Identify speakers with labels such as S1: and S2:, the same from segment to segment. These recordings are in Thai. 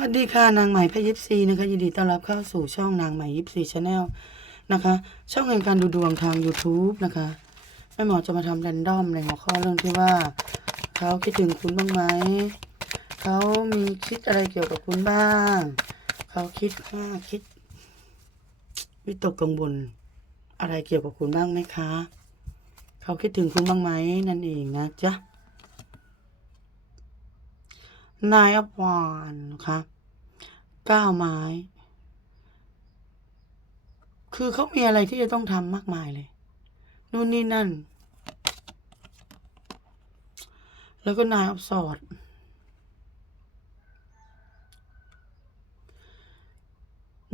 S1: วัสดีค่ะนางใหม่พยิปซีนะคะยินดีต้อนรับเข้าสู่ช่องนางใหม่ยิปซีชาแนลนะคะ ช่องแห่งการดูดวงทาง YouTube นะคะแม่หมอจะมาทำแรนดอมในหัวข้อเรื่องที่ว่าเขาคิดถึงคุณบ้างไหมเขามีคิดอะไรเกี่ยวกับคุณบ้างเขาคิดว่าคิด วิตกกังวลอะไรเกี่ยวกับคุณบ้างไหมคะเขาคิดถึงคุณบ้างไหมนั่นเองนะจ๊ะ นายอภวานนะคะเก้าไม้ คือเขามีอะไรที่จะต้องทำมากมายเลย นู่นนี่นั่น แล้วก็นายอับสอด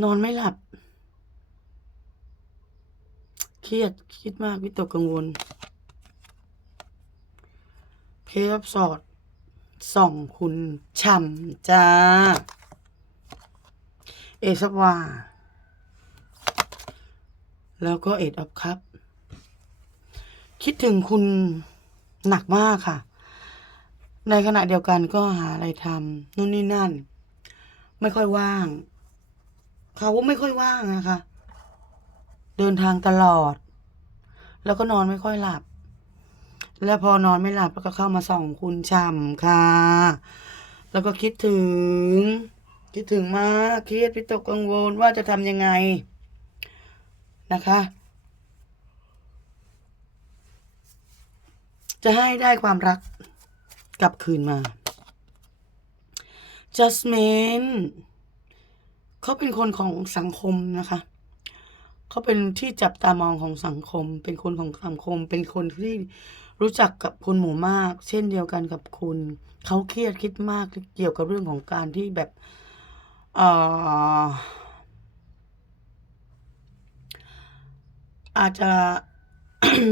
S1: นอนไม่หลับ เครียด คิดมาก วิตกกังวลเพลอับสอด ส่องคุณฉ่ำจ้า เอสวาแล้วก็เอ็ดอัพครับ คิดถึงคุณหนักมากค่ะ ในขณะเดียวกันก็หาอะไรทำนู่นนี่นั่น ไม่ค่อยว่าง เขาไม่ค่อยว่างนะคะ เดินทางตลอด แล้วก็นอนไม่ค่อยหลับ แล้วพอนอนไม่หลับแล้วก็เข้ามาส่องคุณช่ำค่ะ แล้วก็คิดถึง คิดถึงมากเครียดวิตกกังวลว่าจะทำยังไงนะคะ จะให้ได้ความรักกลับคืนมา Jasmine เขาเป็นคนของสังคมนะคะ เขาเป็นที่จับตามองของสังคม เป็นคนของสังคม เป็นคนที่รู้จักกับคนหมู่มาก เช่นเดียวกันกับคุณ เขาเครียดคิดมากเกี่ยวกับเรื่องของการที่แบบเอ่ออาจจะ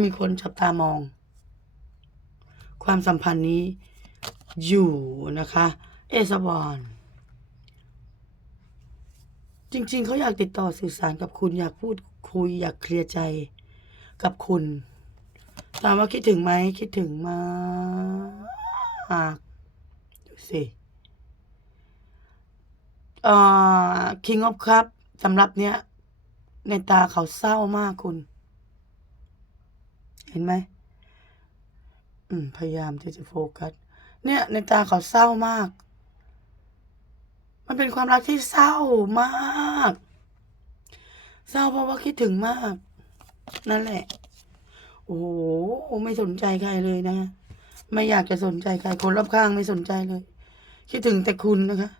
S1: มีคนจับตามอง ความสัมพันธ์นี้อยู่นะคะ เอสบอน จริง ๆ เขาอยากติดต่อสื่อสารกับคุณ อยากพูดคุย อยากเคลียร์ใจกับคุณ ถามว่าคิดถึงไหม คิดถึงมากดูสิเอ่อ King of Cup สำหรับเนี้ย ในตาเขาเศร้ามากคุณ เห็นไหมอืม พยายามที่จะโฟกัส เนี่ย ในตาเขาเศร้ามาก มันเป็นความรักที่เศร้ามาก เศร้าเพราะว่าคิดถึงมาก นั่นแหละ โอ้โหไม่สนใจใครเลยนะ ไม่อยากจะสนใจใคร คนรอบข้างไม่สนใจเลย คิดถึงแต่คุณนะคะ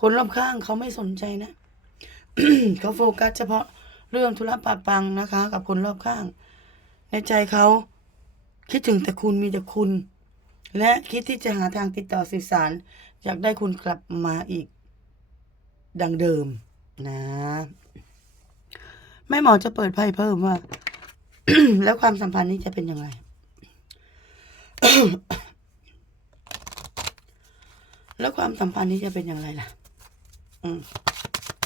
S1: คนรอบข้างเขาไม่สนใจนะเขาโฟกัสเฉพาะเรื่องธุระปะปังนะคะ กับคนรอบข้าง ในใจเขาคิดถึงแต่คุณมีแต่คุณ และคิดที่จะหาทางติดต่อสื่อสาร อยากได้คุณกลับมาอีก ดังเดิมนะแม่หมอจะเปิดไพ่เพิ่มว่า แล้วความสัมพันธ์นี้จะเป็นอย่างไร แล้วความสัมพันธ์นี้จะเป็นอย่างไรล่ะ อืม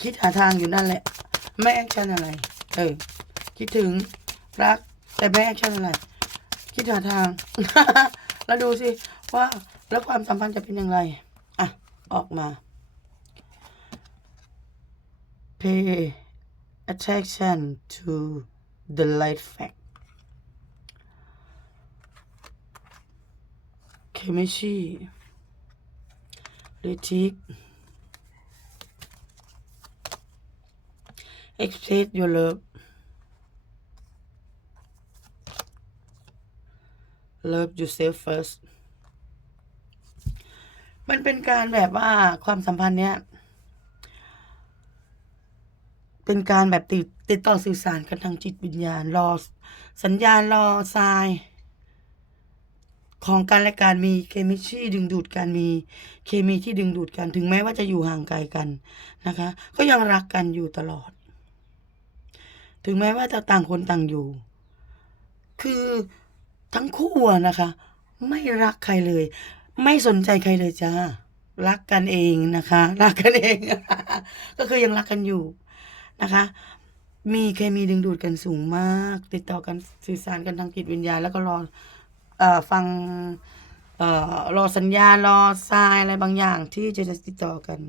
S1: คิดหาทางอยู่นั่นแหละ ไม่แอคชั่นอะไร เออ คิดถึงรัก แต่ไม่แอคชั่นอะไร คิดหาทาง แล้วดูสิว่า แล้วความสัมพันธ์จะเป็นอย่างไร อะ ออกมา pay attention to the light fact chemistry logic express your love love yourself first มันเป็นการแบบว่าความสัมพันธ์เนี้ย เป็นการแบบติดติดต่อสื่อสารกันทางจิตวิญญาณรอ สัญญาณรอทราย ของการและการมีเคมีที่ดึงดูดกันมีเคมีที่ดึงดูดกันถึงแม้ว่าจะอยู่ห่างไกลกันนะคะ ก็ยังรักกันอยู่ตลอด ถึงแม้ว่าจะต่างคนต่างอยู่ คือทั้งคู่นะคะ ไม่รักใครเลย ไม่สนใจใครเลยจ้ารักกันเองนะคะ รักกันเอง ก็คือยังรักกันอยู่ นะคะ มีเคมีดึงดูดกันสูงมาก ติดต่อกันสื่อสารกันทางจิตวิญญาณ แล้วก็รอเอ่อฟังเอ่อรอสัญญาณรอทรายอะไรบางอย่างที่จะติดต่อกัน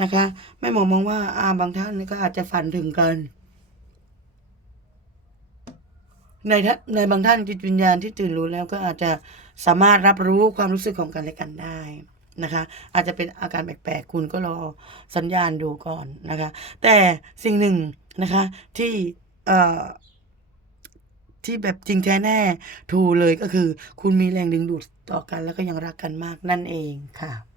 S1: นะคะแม่หมอมองว่าอาบางท่านนี่ก็อาจจะฝันถึงกันในท่านในบางท่านจิตวิญญาณที่ตื่นรู้แล้วก็อาจจะสามารถรับรู้ความรู้สึกของกันและกันได้ นะคะ อาจจะเป็นอาการแปลกๆ คุณก็รอสัญญาณดูก่อนนะคะ แต่สิ่งหนึ่งนะคะที่เอ่อที่แบบจริงแท้แน่ทูเลยก็คือ คุณมีแรงดึงดูดต่อกันแล้วก็ยังรักกันมากนั่นเองค่ะ